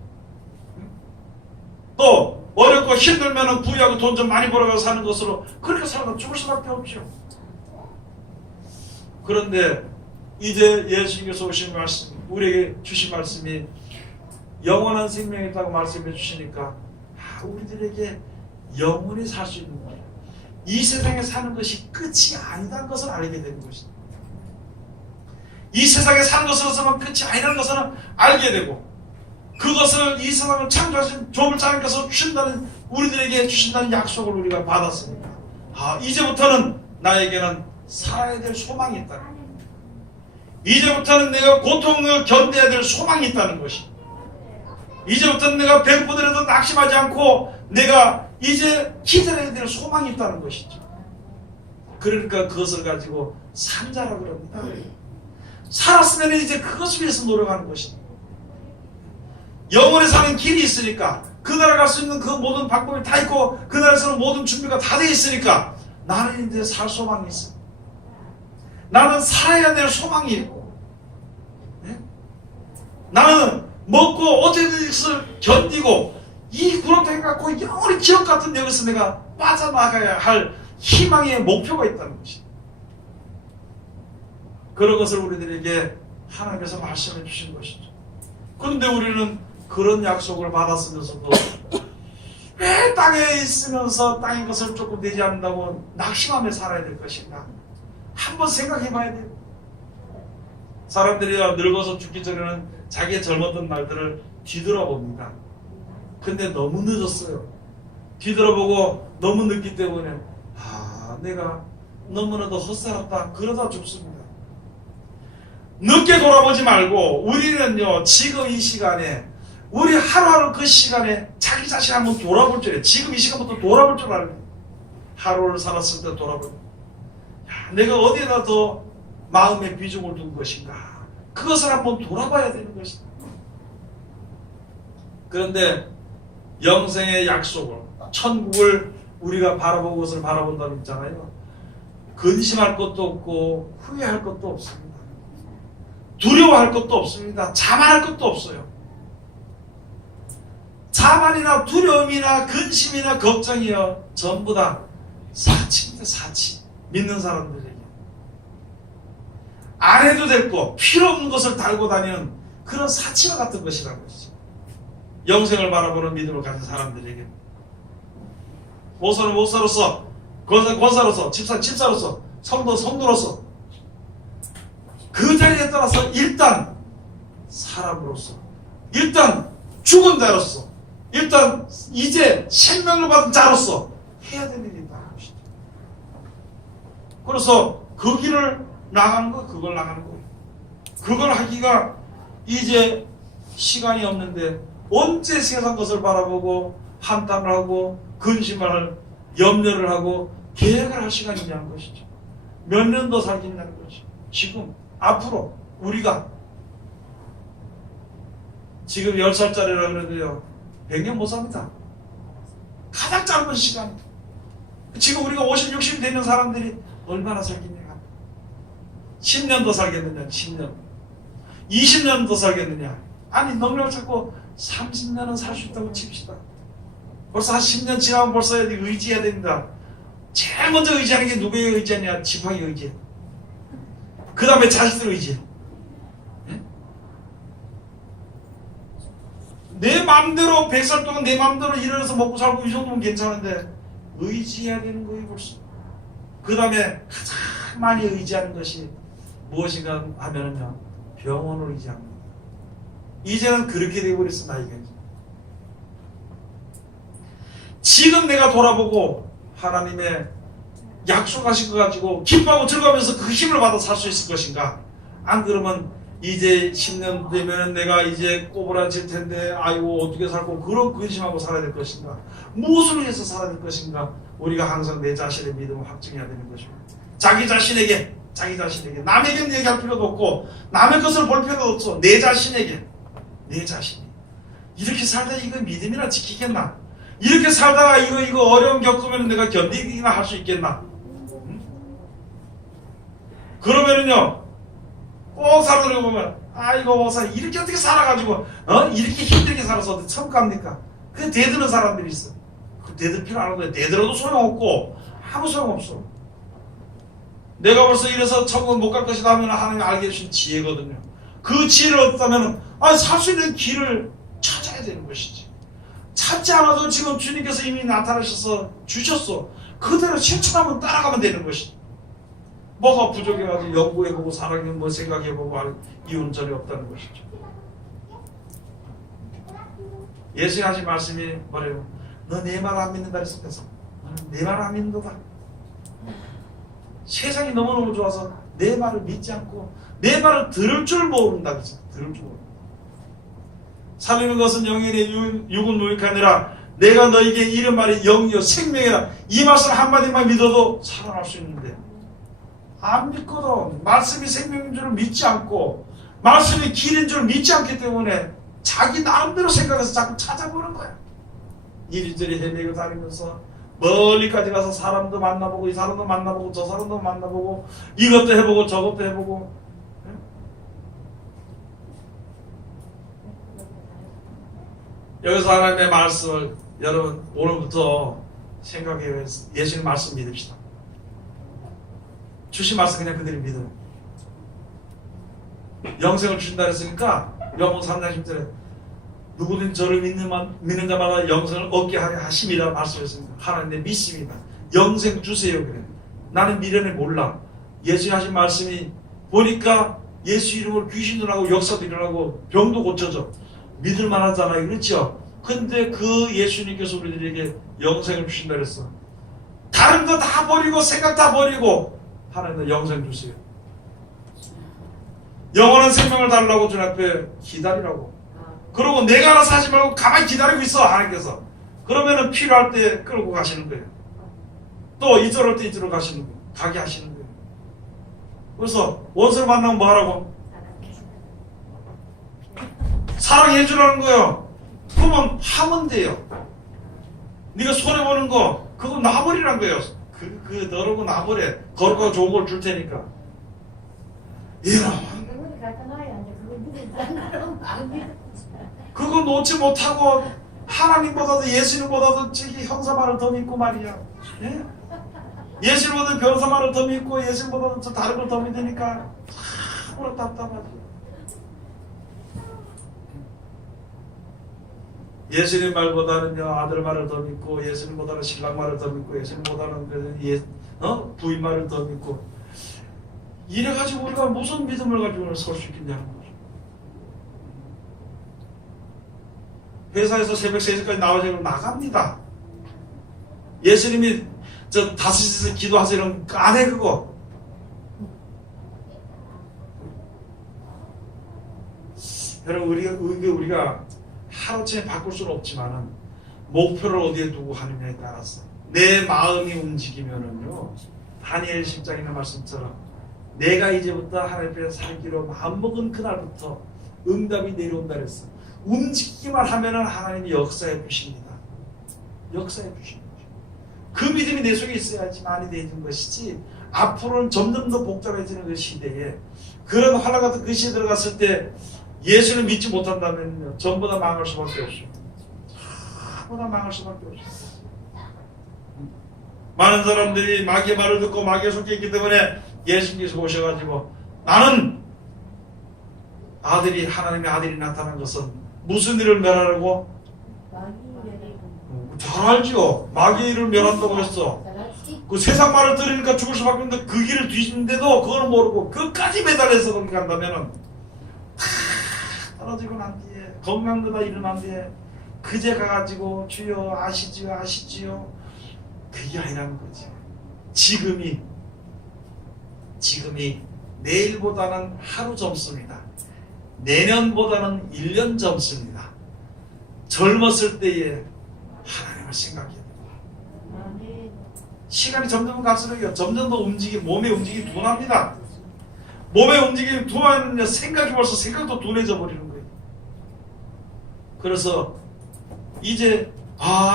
또 어렵고 힘들면 부유하고 돈 좀 많이 벌어가서 사는 것으로 그렇게 살다가 죽을 수밖에 없죠. 그런데 이제 예수님께서 오신 말씀 우리에게 주신 말씀이 영원한 생명이 있다고 말씀해 주시니까 우리들에게 영원히 살 수 있는 거예요. 이 세상에 사는 것이 끝이 아니다는 것을 알게 되는 것입니다. 이 세상에 사는 것으로서만 끝이 아니라는 것을 알게 되고 그것을 이 세상을 창조하신 조물 자님께서 주신다는 우리들에게 주신다는 약속을 우리가 받았습니다. 이제부터는 나에게는 살아야 될 소망이 있다. 이제부터는 내가 고통을 견뎌야 될 소망이 있다는 것이 이제부터는 내가 배고프더라도 낙심하지 않고 내가 이제 기다려야 될 소망이 있다는 것이죠. 그러니까 그것을 가지고 산자라고 합니다. 살았으면 이제 그것을 위해서 노력하는 것입니다. 영원히 사는 길이 있으니까, 그 나라 갈 수 있는 그 모든 방법이 다 있고, 그 나라에서는 모든 준비가 다 돼 있으니까 나는 이제 살 소망이 있어. 나는 살아야 될 소망이 있고, 네? 나는 먹고 어떻게든 것을 견디고 이 구렁텅이 갖고 영원히 기억 같은 여기서 내가 빠져나가야 할 희망의 목표가 있다는 것이. 그런 것을 우리들에게 하나님께서 말씀해 주신 것이죠. 그런데 우리는 그런 약속을 받았으면서도 왜 땅에 있으면서 땅의 것을 조금 되지 않는다고 낙심하며 살아야 될 것인가? 한번 생각해 봐야 돼요. 사람들이 늙어서 죽기 전에는 자기의 젊었던 날들을 뒤돌아봅니다. 근데 너무 늦었어요. 뒤돌아보고 너무 늦기 때문에 내가 너무나도 헛살았다 그러다 죽습니다. 늦게 돌아보지 말고 우리는요, 지금 이 시간에, 우리 하루하루 그 시간에 자기 자신 한번 돌아볼 줄 알아요. 지금 이 시간부터 돌아볼 줄 알아요. 하루를 살았을 때 돌아보면 내가 어디에다 더 마음의 비중을 둔 것인가, 그것을 한번 돌아봐야 되는 것이다. 그런데 영생의 약속을, 천국을 우리가 바라보고 그것을 바라본다고 했잖아요. 근심할 것도 없고 후회할 것도 없습니다. 두려워할 것도 없습니다. 자만할 것도 없어요. 자만이나 두려움이나 근심이나 걱정이요, 전부 다 사치입니다. 사치. 믿는 사람들에게 안 해도 될 거, 필요 없는 것을 달고 다니는 그런 사치와 같은 것이라는 것이죠. 영생을 바라보는 믿음을 가진 사람들에게, 목사는 목사로서, 권사로서, 집사로서, 성도로서 그 자리에 따라서 일단 사람으로서, 일단 죽은 자로서, 일단 이제 생명을 받은 자로서 해야 되는 일이 있다는 것이죠. 그래서 그 길을 나가는 거, 그걸 나가는 거예요. 그걸 하기가 이제 시간이 없는데 언제 세상 것을 바라보고 한탄을 하고 근심을, 염려를 하고 계획을 할 시간이 있냐는 것이죠. 몇 년 더 살겠냐는 것이죠. 지금 앞으로 우리가 지금 10살짜리라 그래도요 100년 못 삽니다. 가장 짧은 시간. 지금 우리가 50, 60 되는 사람들이 얼마나 살겠냐. 10년 더 살겠느냐, 10년. 20년 더 살겠느냐. 아니, 넉넉 잡고 30년은 살 수 있다고 칩시다. 벌써 한 10년 지나면 벌써 의지해야 됩니다. 제일 먼저 의지하는 게 누구의 의지냐? 지팡이 의지. 그 다음에 자식들 의지. 네? 내 마음대로 100살 동안 내 마음대로 일어나서 먹고 살고 이 정도면 괜찮은데 의지해야 되는 거예요, 벌써. 그 다음에 가장 많이 의지하는 것이 무엇인가 하면은요, 병원을 의지합니다. 이제는 그렇게 되어버렸어, 나이가. 지금 내가 돌아보고 하나님의 약속하신 거 가지고 기뻐하고 즐거우면서 그 힘을 받아 살 수 있을 것인가? 안 그러면 이제 10년 되면 내가 이제 꼬부라질 텐데 아이고 어떻게 살고 그런 근심하고 살아야 될 것인가? 무엇을 위해서 살아야 될 것인가? 우리가 항상 내 자신의 믿음을 확증해야 되는 것입니다. 자기 자신에게 남에게 얘기할 필요도 없고 남의 것을 볼 필요도 없어. 내 자신에게, 내 자신이 이렇게 살다 이거 믿음이나 지키겠나? 이렇게 살다가 이거 어려움 겪으면 내가 견디기나 할 수 있겠나? 응? 그러면은요, 꼭 사람들이 보면, 이거 목사 이렇게 어떻게 살아가지고, 이렇게 힘들게 살아서 어디 천국 갑니까? 그 대드는 사람들이 있어. 그 대들 필요 안 하고, 대들어도 소용없고, 아무 소용없어. 내가 벌써 이래서 천국 못 갈 것이다 하면 하나님 알게 해주신 지혜거든요. 그 지혜를 얻다면, 살 수 있는 길을 찾아야 되는 것이지. 찾지 않아도 지금 주님께서 이미 나타나셔서 주셨어. 그대로 실천하면 따라가면 되는 것이지. 뭐가 부족해가지고 연구해보고 사랑해 뭐 생각해보고 할 이유는 전혀 없다는 것이죠. 예수님 하신 말씀이 뭐래요? 너 내 말 안 믿는다 했으면서 내 말 안 믿는 거다. 세상이 너무너무 좋아서 내 말을 믿지 않고 내 말을 들을 줄 모른다 그랬어. 들을 줄 모른다. 살리는 것은 영이니 육은 무익이 아니라 내가 너에게 이른 말이 영이요 생명이라. 이 말씀 한마디만 믿어도 살아날 수 있는데 안 믿거든. 말씀이 생명인 줄 믿지 않고 말씀이 길인 줄 믿지 않기 때문에 자기 나름대로 생각해서 자꾸 찾아보는 거야. 이리저리 헤매고 다니면서 멀리까지 가서 사람도 만나보고 이 사람도 만나보고 저 사람도 만나보고 이것도 해보고 저것도 해보고. 여기서 하나님의 말씀을 여러분 오늘부터 생각해 예수님 말씀 믿읍시다. 주신 말씀 그냥 그대로 믿어요. 영생을 주신다 했으니까 요한복음 3장 10절에 누구든 저를 믿는 자마다 영생을 얻게 하려 하심이라 말씀했습니다. 하나님의 믿습니다. 영생 주세요. 그래. 나는 미련을 몰라. 예수님 하신 말씀이 보니까 예수 이름으로 귀신도 나고 역사도 일어나고 병도 고쳐져. 믿을 만하잖아요. 그렇죠? 근데 그 예수님께서 우리들에게 영생을 주신다 그랬어. 다른 거 다 버리고 생각 다 버리고 하나님 영생 주세요. 영원한 생명을 달라고 주님 앞에 기다리라고. 그러고 내가 알아서 하지 말고 가만히 기다리고 있어 하나님께서. 그러면은 필요할 때 끌고 가시는 거예요. 또 이쪽으로 때 이쪽으로 가시는 거예요. 가게 하시는 거예요. 그래서 원수를 만나면 뭐 하라고? 사랑해 주라는 거예요. 그러면 하면 돼요. 네가 손해보는 거 그거 놔버리란 거예요. 그 더러운 거 놔버려. 거룩하고 좋은 걸 줄 테니까. 이런 그거 놓지 못하고 하나님보다도 예수님보다도 저기 형사말을 더 믿고 말이야. 예? 예수님보다도 변호사말을 더 믿고 예수님보다도 저 다른 걸 더 믿으니까 참으로 답답하지. 예수님 말보다는요 아들 말을 더 믿고 예수님보다는 신랑 말을 더 믿고 예수님보다는 부인 말을 더 믿고 이래가지고 우리가 무슨 믿음을 가지고 설 수 있겠냐는 거죠. 회사에서 새벽 3시까지 나와서 나갑니다. 예수님이 저 5시에서 기도하세요 이러면 안 해 그거. 여러분 우리가 하루쯤에 바꿀 수는 없지만은 목표를 어디에 두고 하느냐에 따라서 내 마음이 움직이면은요 다니엘 10장에 있는 말씀처럼 내가 이제부터 하나님 앞에 살기로 마음먹은 그날부터 응답이 내려온다 그랬어. 움직이기만 하면은 하나님이 역사해 주십니다. 역사해 주십니다. 그 믿음이 내 속에 있어야지 많이 되는 것이지 앞으로는 점점 더 복잡해지는 그 시대에 그런 환란 같은 그 시대에 들어갔을 때 예수를 믿지 못한다면 전부 다 망할 수밖에 없습니다. 전부 다 망할 수밖에 없습니다. 많은 사람들이 마귀의 말을 듣고 마귀에 속해 있기 때문에 예수님께서 오셔가지고 나는 아들이 하나님의 아들이 나타난 것은 무슨 일을 멸하려고? 잘 알지요. 마귀의 일을 멸한다고 했어. 그 세상 말을 들으니까 죽을 수밖에 없는데 그 길을 뒤지는데도 그걸 모르고 그까지 매달려서 그렇게 간다면은 떨어지고 난 뒤에 건강한 거다 일어난 뒤에 그제 가가지고 주여 아시지요 아시지요 그게 아니라는 거지. 지금이 내일보다는 하루 젊습니다. 내년보다는 1년 젊습니다. 젊었을 때에 하나님을 생각해야 됩니다. 시간이 점점 갈수록요 점점 더 몸의 움직임이 둔합니다. 몸의 움직임이 둔하면 생각이 벌써 생각도 둔해져 버리는 거예요. 그래서 이제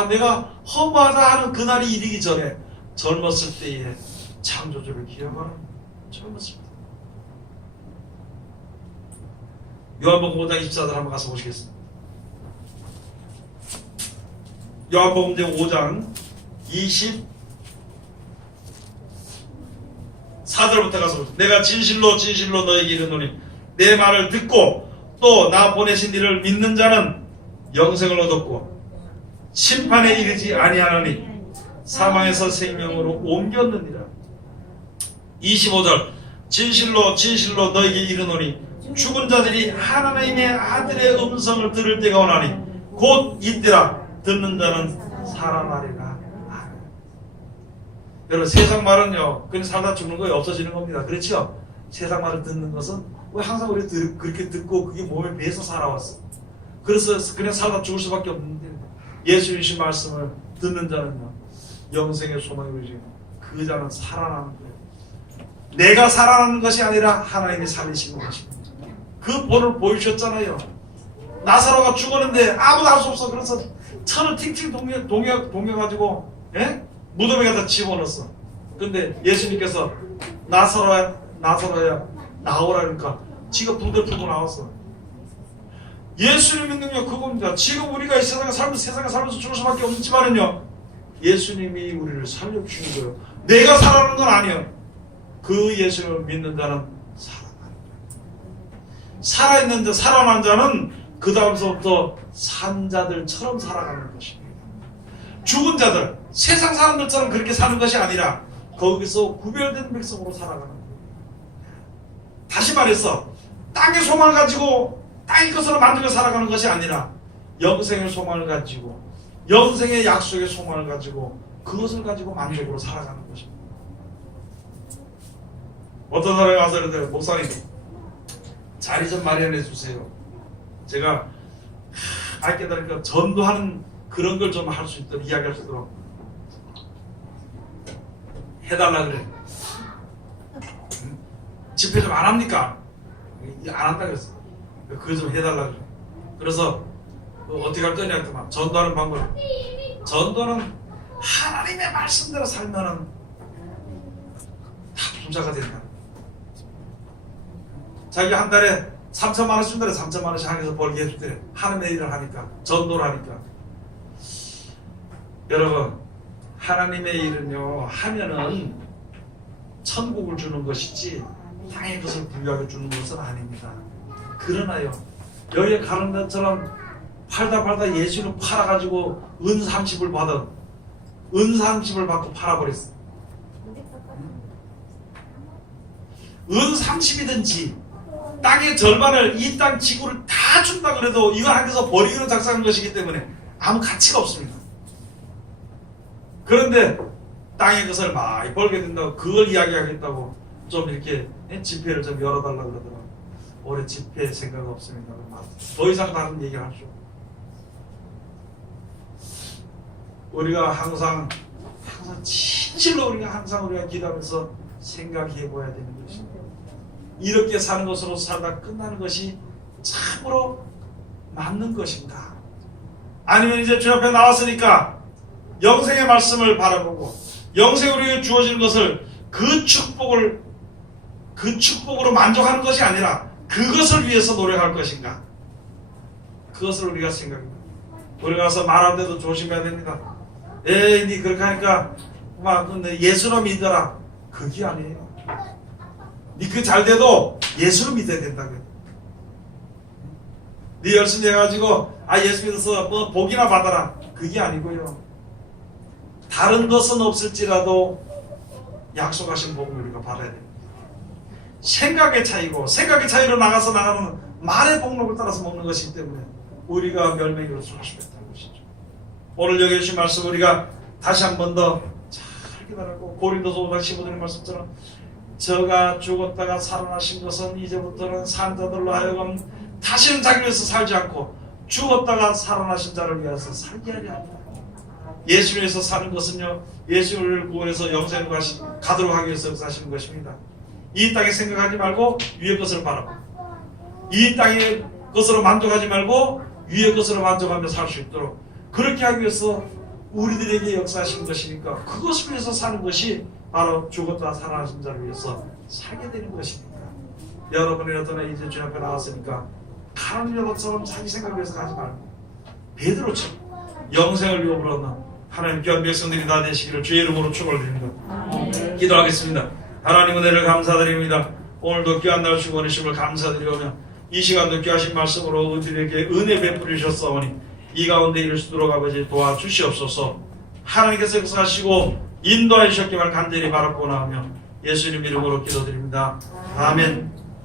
내가 허무하다 하는 그날이 이르기 전에 젊었을 때의 창조주를 기억하는 젊었습니다. 요한복음 5장 24절 한번 가서 보시겠습니다. 요한복음 5장 24절부터 가서 보세요. 내가 진실로 진실로 너에게 이르노니 내 말을 듣고 또 나 보내신 이를 믿는 자는 영생을 얻었고 심판에 이르지 아니하나니 사망에서 생명으로 옮겼느니라. 25절 진실로 진실로 너에게 이르노니 죽은 자들이 하나님의 아들의 음성을 들을 때가 오나니 곧 이때라. 듣는 자는 살아나리라. 여러분 세상 말은요 그냥 살다 죽는 거에 없어지는 겁니다. 그렇죠? 세상 말을 듣는 것은 왜 항상 우리 그렇게 듣고 그게 몸에 배서 살아왔어. 그래서 그냥 살다 죽을 수밖에 없는데 예수님의 말씀을 듣는 자는요 영생의 소망이 오지 그 자는 살아나는 거예요. 내가 살아나는 것이 아니라 하나님이 살리시는 것입니다. 그 본을 보여주셨잖아요. 나사로가 죽었는데 아무도 알 수 없어. 그래서 천을 팅팅 동여가지고 무덤에 가다 집어넣었어. 근데 예수님께서 나사로야 나오라 그러니까 지가 부들 풀고 나왔어. 예수님 믿는 게 그겁니다. 지금 우리가 이 세상에 살면서 죽을 수밖에 없지만은요, 예수님이 우리를 살려주시는 거예요. 내가 살아가는 건 아니에요. 그 예수님을 믿는 자는 살아있는 자, 살아난 자는 그 다음서부터 산 자들처럼 살아가는 것입니다. 죽은 자들, 세상 사람들처럼 그렇게 사는 것이 아니라 거기서 구별된 백성으로 살아가는 거예요. 다시 말해서 땅의 소망을 가지고 땅의 것으로 만들어 살아가는 것이 아니라 영생의 소망을 가지고 영생의 약속의 소망을 가지고 그것을 가지고 만족으로 살아가는 것입니다. 어떤 사람이 와서 그러더라고요. 목사님, 자리 좀 마련해 주세요. 제가 알게 되니까 전도하는 그런 걸 좀 할 수 있도록, 이야기할 수 있도록 해달라 그래. 집회 좀 안 합니까? 안 한다 그랬어. 그거 좀 해달라 그래. 그래서 어떻게 할 거냐 했더만, 전도하는 방법. 전도는 하나님의 말씀대로 살면은 다 부자가 된다. 자기가 한 달에 3천만 원씩 준다래. 3천만 원씩 하면서 벌게 해주대. 하나님의 일을 하니까, 전도를 하니까. 여러분, 하나님의 일은요, 하면은 천국을 주는 것이지 땅의 것을 부유하게 주는 것은 아닙니다. 그러나요, 여기에 가는 것처럼 팔다 예수를 팔아가지고 은 30을 받은, 은 30을 받고 팔아버렸어. 은 30이든지 땅의 절반을, 이 땅 지구를 다 준다 그래도 이거 하면서 버리기로 작성한 것이기 때문에 아무 가치가 없습니다. 그런데 땅의 것을 많이 벌게 된다고, 그걸 이야기하겠다고 좀 이렇게 집회를 좀 열어달라고 그러더라고요. 올해 집회 생각 없습니다. 더 이상 다른 얘기를 할 수 없어요. 우리가 항상 진실로 우리가 기도하면서 생각해 보아야 되는 것입니다. 이렇게 사는 것으로 살다 끝나는 것이 참으로 맞는 것인가? 아니면 이제 주 앞에 나왔으니까 영생의 말씀을 바라보고 영생으로 우리에게 주어지는 것을 그 축복으로 만족하는 것이 아니라 그것을 위해서 노력할 것인가? 그것을 우리가 생각합니다. 우리 가서 말할 때도 조심해야 됩니다. 에이, 니 그렇게 하니까 근데 예수로 믿어라. 그게 아니에요. 니 그 잘 돼도 예수를 믿어야 된다고요. 니 열심히 해가지고 예수 믿어서 뭐 복이나 받아라. 그게 아니고요. 다른 것은 없을지라도 약속하신 복을 우리가 받아야 됩니다. 생각의 차이고, 생각의 차이로 나가는 말의 복록을 따라서 먹는 것이기 때문에 우리가 멸망으로 쏠 수가 있다는 것이죠. 오늘 여기 주신 말씀 우리가 다시 한 번 더 잘 깨달고, 고린도서 5장 15절의 말씀처럼 저가 죽었다가 살아나신 것은 이제부터는 산 자들로 하여금 다시는 자기를 위해서 살지 않고 죽었다가 살아나신 자를 위해서 살게 하려 합니다. 예수를 위해서 사는 것은요, 예수를 구원해서 영생을 가도록 하기 위해서 사시는 것입니다. 이 땅에 생각하지 말고 위의 것을 바라고, 이 땅의 것으로 만족하지 말고 위의 것으로 만족하며 살 수 있도록 그렇게 하기 위해서 우리들에게 역사하신 것이니까, 그것을 위해서 사는 것이 바로 죽었다 살아나신 자를 위해서 살게 되는 것입니다. 여러분이 어떠나 이제 주 앞에 나왔으니까 가는 여자처럼 자기 생각을 위해서 가지 말고 베드로처럼 영생을 위해 불었나 하나님 귀한 백성들이 다 되시기를 주의 이름으로 축원드립니다. 기도하겠습니다. 하나님 은혜를 감사드립니다. 오늘도 귀한 날 주고 원하심을 감사드리오며 이 시간도 귀하신 말씀으로 우리에게 은혜 베풀으셨사오니 이 가운데 이를 수 있도록 아버지 도와주시옵소서. 하나님께서 역사하시고 인도하셨기를 간절히 바라고 나오며 예수님 이름으로 기도드립니다. 아멘.